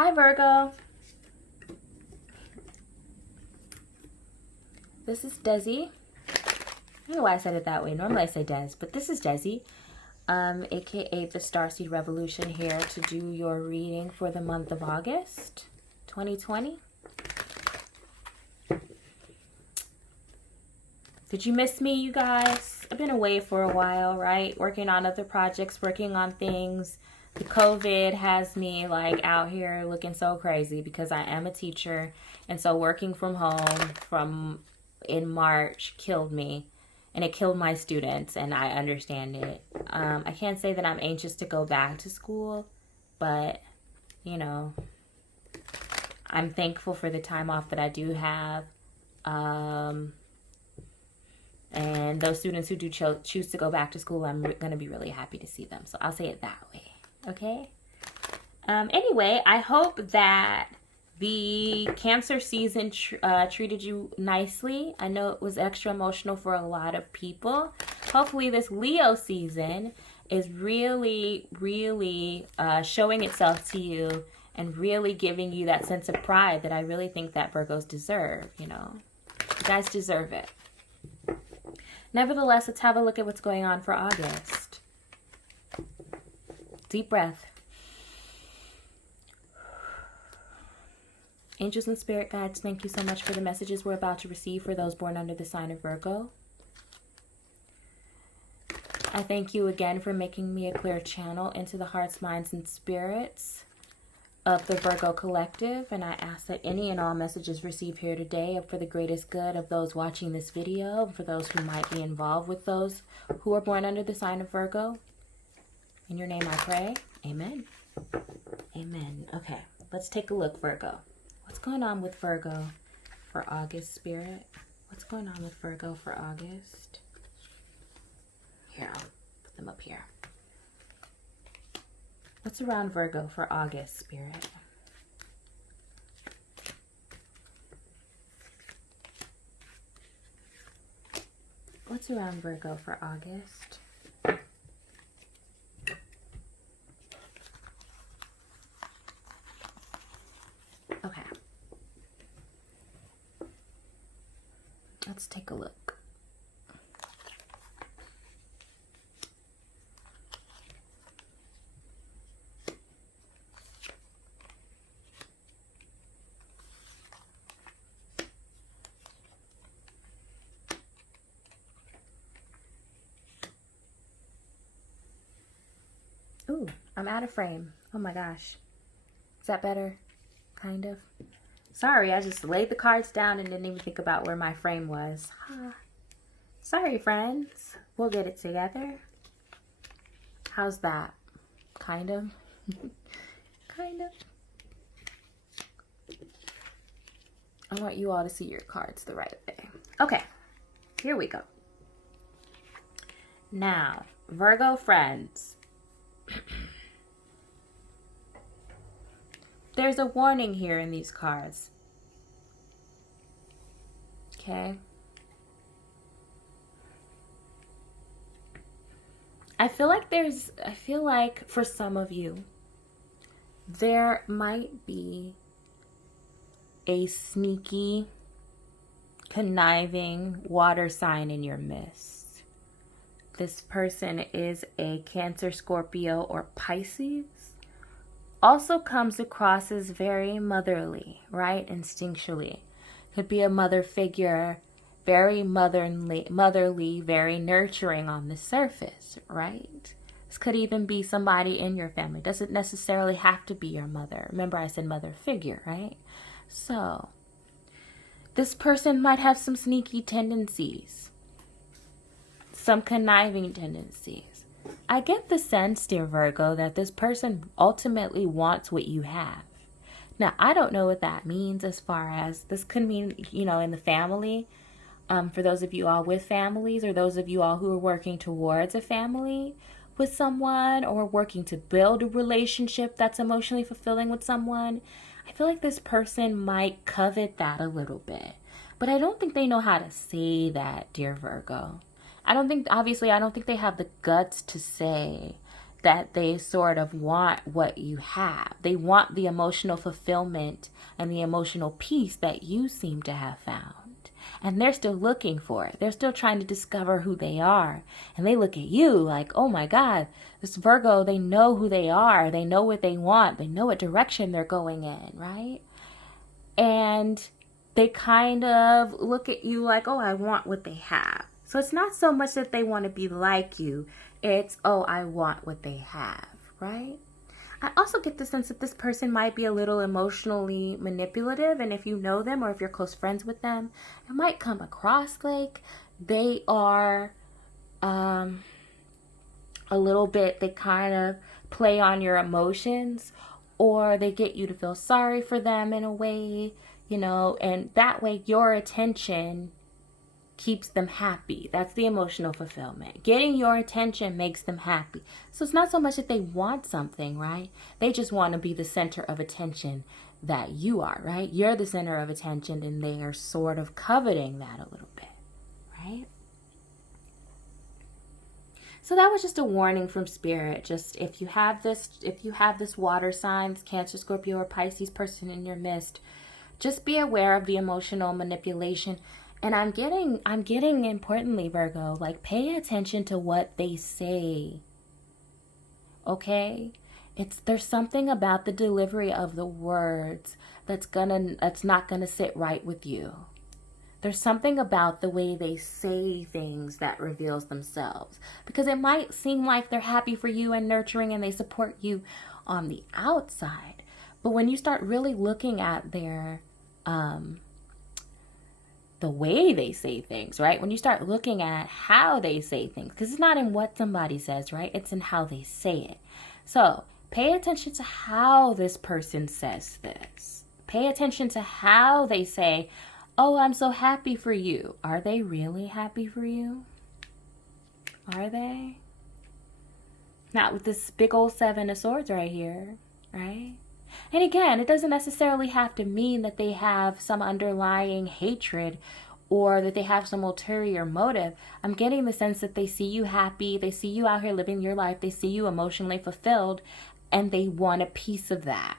Hi, Virgo. This is Desi. I don't know why I said it that way. Normally I say Des, but this is Desi, aka the Starseed Revolution, here to do your reading for the month of August 2020. Did you miss me, you guys? I've been away for a while, right? Working on other projects, working on things. The COVID has me like out here looking so crazy because I am a teacher. And so working from home from in March killed me. And it killed my students, and I understand it. I can't say that I'm anxious to go back to school, but, you know, I'm thankful for the time off that I do have. And those students who do choose to go back to school, I'm going to be really happy to see them. So I'll say it that way, okay? Anyway, I hope that the Cancer season treated you nicely. I know it was extra emotional for a lot of people. Hopefully this Leo season is really, really showing itself to you and really giving you that sense of pride that I really think that Virgos deserve, you know. You guys deserve it. Nevertheless, let's have a look at what's going on for August. Deep breath. Angels and spirit guides, thank you so much for the messages we're about to receive for those born under the sign of Virgo. I thank you again for making me a clear channel into the hearts, minds, and spirits of the Virgo collective. And I ask that any and all messages received here today are for the greatest good of those watching this video, and for those who might be involved with those who are born under the sign of Virgo. In your name I pray. Amen. Amen. Okay, let's take a look, Virgo. What's going on with Virgo for August, Spirit? What's going on with Virgo for August? Here, I'll put them up here. What's around Virgo for August, Spirit? What's around Virgo for August? Okay. Let's take a look. Ooh, I'm out of frame. Oh my gosh. Is that better? Kind of. Sorry, I just laid the cards down and didn't even think about where my frame was. Sorry, friends. We'll get it together. How's that? Kind of. Kind of. I want you all to see your cards the right way. Okay, here we go. Now, Virgo friends. There's a warning here in these cards. Okay. I feel like for some of you, there might be a sneaky, conniving water sign in your midst. This person is a Cancer, Scorpio, or Pisces. Also comes across as very motherly, right? Instinctually. Could be a mother figure, very motherly, very nurturing on the surface, right? This could even be somebody in your family. Doesn't necessarily have to be your mother. Remember I said mother figure, right? So, this person might have some sneaky tendencies, some conniving tendencies. I get the sense, dear Virgo, that this person ultimately wants what you have. Now, I don't know what that means as far as this could mean, you know, in the family. For those of you all with families, or those of you all who are working towards a family with someone, or working to build a relationship that's emotionally fulfilling with someone, I feel like this person might covet that a little bit. But I don't think they know how to say that, dear Virgo. I don't think they have the guts to say that they sort of want what you have. They want the emotional fulfillment and the emotional peace that you seem to have found. And they're still looking for it. They're still trying to discover who they are. And they look at you like, oh my God, this Virgo, they know who they are. They know what they want. They know what direction they're going in, right? And they kind of look at you like, oh, I want what they have. So it's not so much that they want to be like you. It's, oh, I want what they have, right? I also get the sense that this person might be a little emotionally manipulative. And if you know them or if you're close friends with them, it might come across like they are a little bit, they kind of play on your emotions, or they get you to feel sorry for them in a way, and that way your attention keeps them happy. That's the emotional fulfillment. Getting your attention makes them happy. So it's not so much that they want something, right? They just want to be the center of attention that you are, right? You're the center of attention, and they are sort of coveting that a little bit, right? So that was just a warning from Spirit. Just if you have this water signs, Cancer, Scorpio, or Pisces person in your midst, just be aware of the emotional manipulation. And I'm getting importantly, Virgo, like pay attention to what they say. Okay? There's something about the delivery of the words that's not gonna sit right with you. There's something about the way they say things that reveals themselves. Because it might seem like they're happy for you and nurturing and they support you on the outside. But when you start really looking at their the way they say things, right? When you start looking at how they say things, because it's not in what somebody says, right? It's in how they say it. So pay attention to how this person says this. Pay attention to how they say, oh, I'm so happy for you. Are they really happy for you? Are they? Not with this big old 7 of Swords right here, right? And again, it doesn't necessarily have to mean that they have some underlying hatred or that they have some ulterior motive. I'm getting the sense that they see you happy, they see you out here living your life, they see you emotionally fulfilled, and they want a piece of that.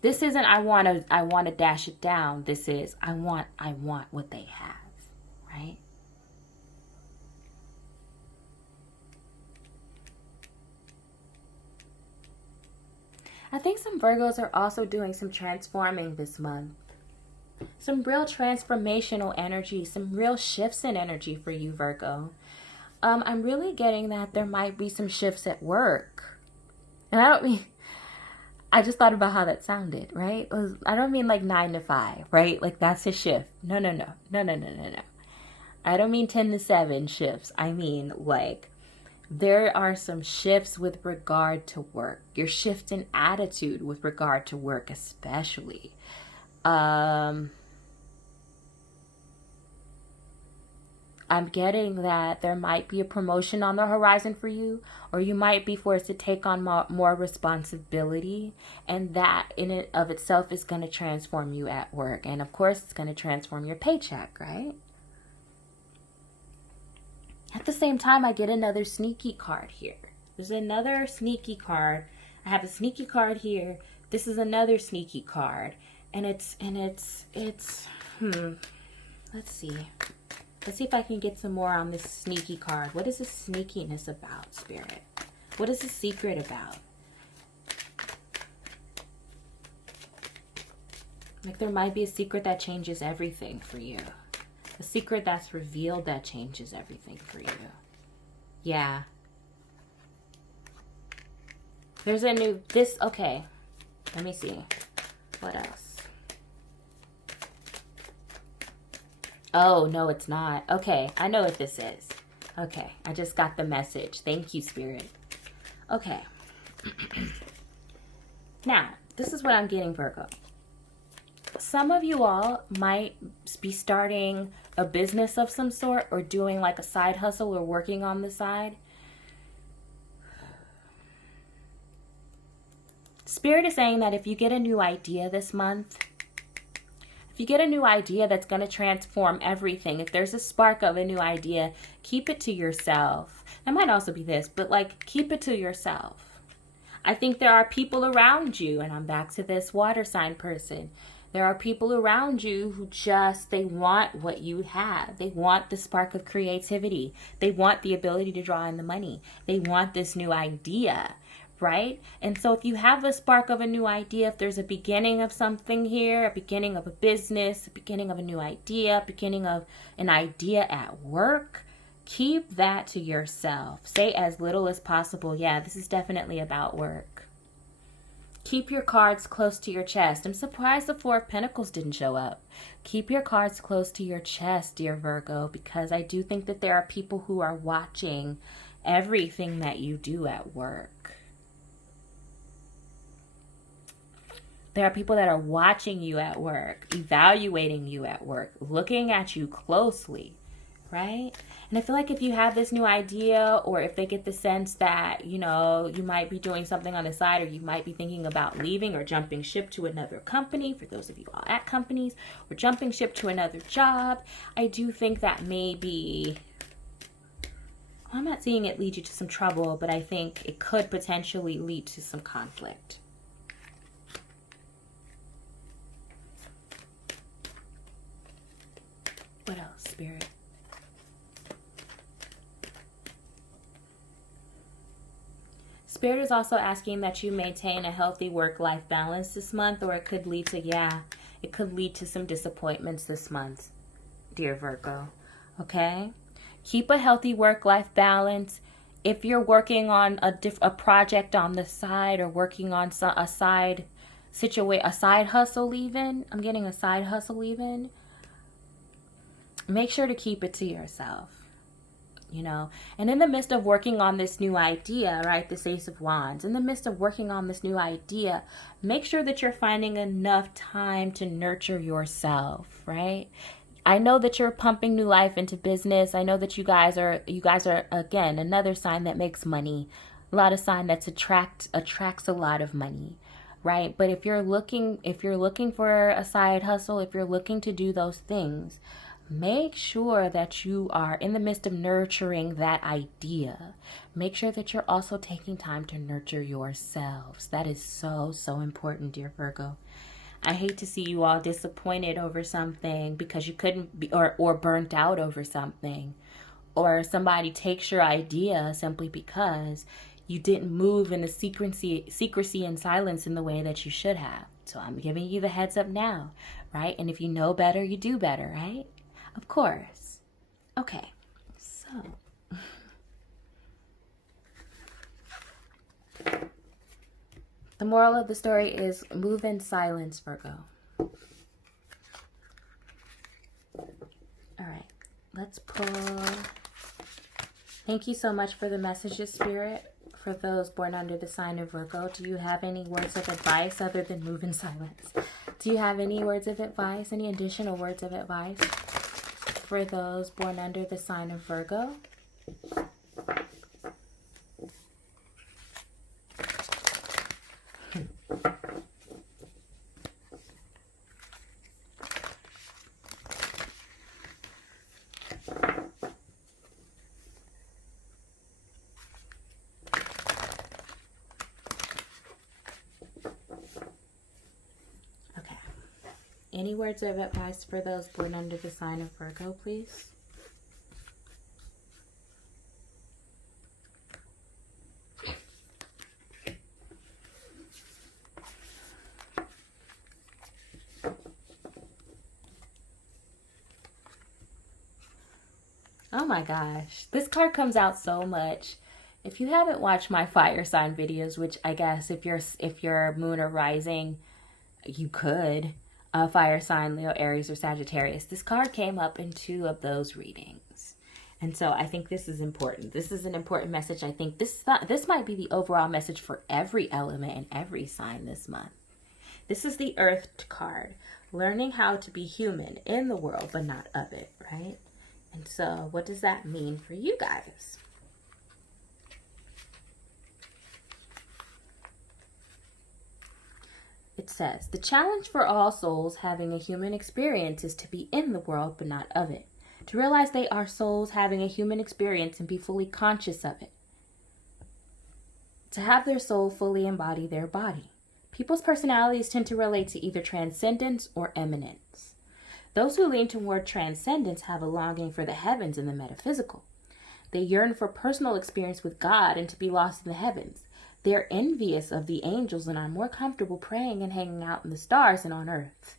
This isn't I want to dash it down. This is I want what they have, right? I think some Virgos are also doing some transforming this month. Some real transformational energy, some real shifts in energy for you, Virgo. I'm really getting that there might be some shifts at work. And I just thought about how that sounded, right? I don't mean like 9 to 5, right? Like that's a shift. No. I don't mean 10 to 7 shifts. I mean like there are some shifts with regard to work. Your shift in attitude with regard to work especially. I'm getting that there might be a promotion on the horizon for you, or you might be forced to take on more responsibility, and that in and of itself is going to transform you at work. And of course, it's going to transform your paycheck, right? At the same time, I get another sneaky card here. There's another sneaky card. I have a sneaky card here. This is another sneaky card. And it's let's see. Let's see if I can get some more on this sneaky card. What is the sneakiness about, Spirit? What is the secret about? Like there might be a secret that changes everything for you. A secret that's revealed that changes everything for you. Yeah. There's a new, okay. Let me see. What else? Oh, no, it's not. Okay, I know what this is. Okay, I just got the message. Thank you, Spirit. Okay. Now, this is what I'm getting, Virgo. Some of you all might be starting a business of some sort or doing like a side hustle or working on the side. Spirit is saying that if you get a new idea this month, If you get a new idea that's going to transform everything, if there's a spark of a new idea, keep it to yourself. It might also be this, but like, keep it to yourself. I think there are people around you, and I'm back to this water sign person. There are people around you who just, they want what you have. They want the spark of creativity. They want the ability to draw in the money. They want this new idea, right? And so if you have a spark of a new idea, if there's a beginning of something here, a beginning of a business, a beginning of a new idea, beginning of an idea at work, keep that to yourself. Say as little as possible, yeah, this is definitely about work. Keep your cards close to your chest. I'm surprised the Four of Pentacles didn't show up. Keep your cards close to your chest, dear Virgo, because I do think that there are people who are watching everything that you do at work. There are people that are watching you at work, evaluating you at work, looking at you closely, right? And I feel like if you have this new idea, or if they get the sense that, you know, you might be doing something on the side, or you might be thinking about leaving or jumping ship to another company, for those of you all at companies, or jumping ship to another job, I do think that maybe, I'm not seeing it lead you to some trouble, but I think it could potentially lead to some conflict. What else, Spirit? Spirit is also asking that you maintain a healthy work-life balance this month, or it could lead to, it could lead to some disappointments this month, dear Virgo. Okay? Keep a healthy work-life balance. If you're working on a project on the side, or working on a side hustle even, I'm getting a side hustle even, make sure to keep it to yourself. You know, and in the midst of working on this new idea, right, this Ace of Wands, in the midst of working on this new idea, make sure that you're finding enough time to nurture yourself, right? I know that you're pumping new life into business. I know that you guys are again, another sign that makes money, a lot of sign that attracts a lot of money, right? But if you're looking for a side hustle, if you're looking to do those things, make sure that you are in the midst of nurturing that idea. Make sure that you're also taking time to nurture yourselves. That is so, so important, dear Virgo. I hate to see you all disappointed over something because you couldn't be, or burnt out over something, or somebody takes your idea simply because you didn't move in the secrecy and silence in the way that you should have. So I'm giving you the heads up now, right? And if you know better, you do better, right? Of course. Okay, so the moral of the story is move in silence, Virgo. All right, let's pull. Thank you so much for the messages, Spirit. For those born under the sign of Virgo, do you have any words of advice other than move in silence? Do you have any words of advice, any additional words of advice for those born under the sign of Virgo? Any words of advice for those born under the sign of Virgo, please? Oh my gosh, this card comes out so much. If you haven't watched my fire sign videos, which I guess if you're moon or rising, you could. Fire sign, Leo, Aries, or Sagittarius. This card came up in 2 of those readings. And so I think this is important. This is an important message. I think this might be the overall message for every element and every sign this month. This is the Earth card. Learning how to be human in the world, but not of it, right? And so what does that mean for you guys? It says, the challenge for all souls having a human experience is to be in the world but not of it. To realize they are souls having a human experience and be fully conscious of it. To have their soul fully embody their body. People's personalities tend to relate to either transcendence or eminence. Those who lean toward transcendence have a longing for the heavens and the metaphysical. They yearn for personal experience with God and to be lost in the heavens. They're envious of the angels and are more comfortable praying and hanging out in the stars than on earth.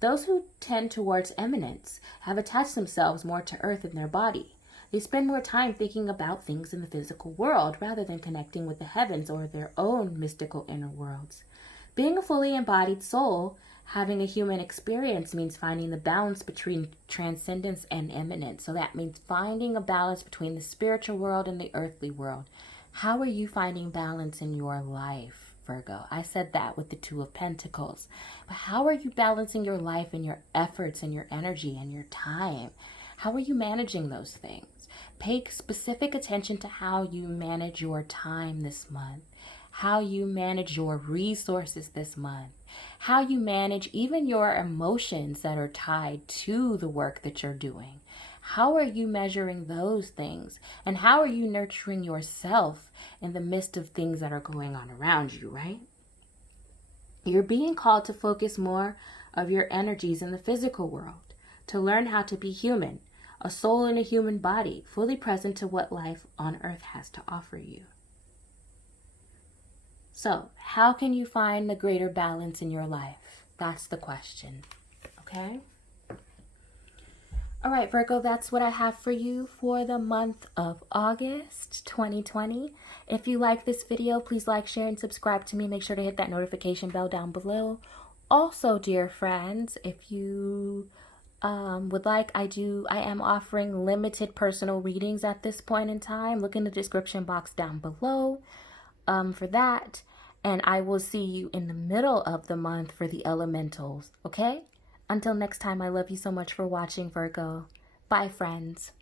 Those who tend towards eminence have attached themselves more to earth and their body. They spend more time thinking about things in the physical world rather than connecting with the heavens or their own mystical inner worlds. Being a fully embodied soul, having a human experience means finding the balance between transcendence and eminence. So that means finding a balance between the spiritual world and the earthly world. How are you finding balance in your life, Virgo? I said that with the Two of Pentacles. But how are you balancing your life and your efforts and your energy and your time? How are you managing those things? Pay specific attention to how you manage your time this month. How you manage your resources this month, how you manage even your emotions that are tied to the work that you're doing. How are you measuring those things? And how are you nurturing yourself in the midst of things that are going on around you, right? You're being called to focus more of your energies in the physical world, to learn how to be human, a soul in a human body, fully present to what life on earth has to offer you. So, how can you find the greater balance in your life? That's the question. Okay? All right, Virgo, that's what I have for you for the month of August 2020. If you like this video, please like, share, and subscribe to me. Make sure to hit that notification bell down below. Also, dear friends, if you would like, I am offering limited personal readings at this point in time. Look in the description box down below for that. And I will see you in the middle of the month for the elementals, okay? Until next time, I love you so much for watching, Virgo. Bye, friends.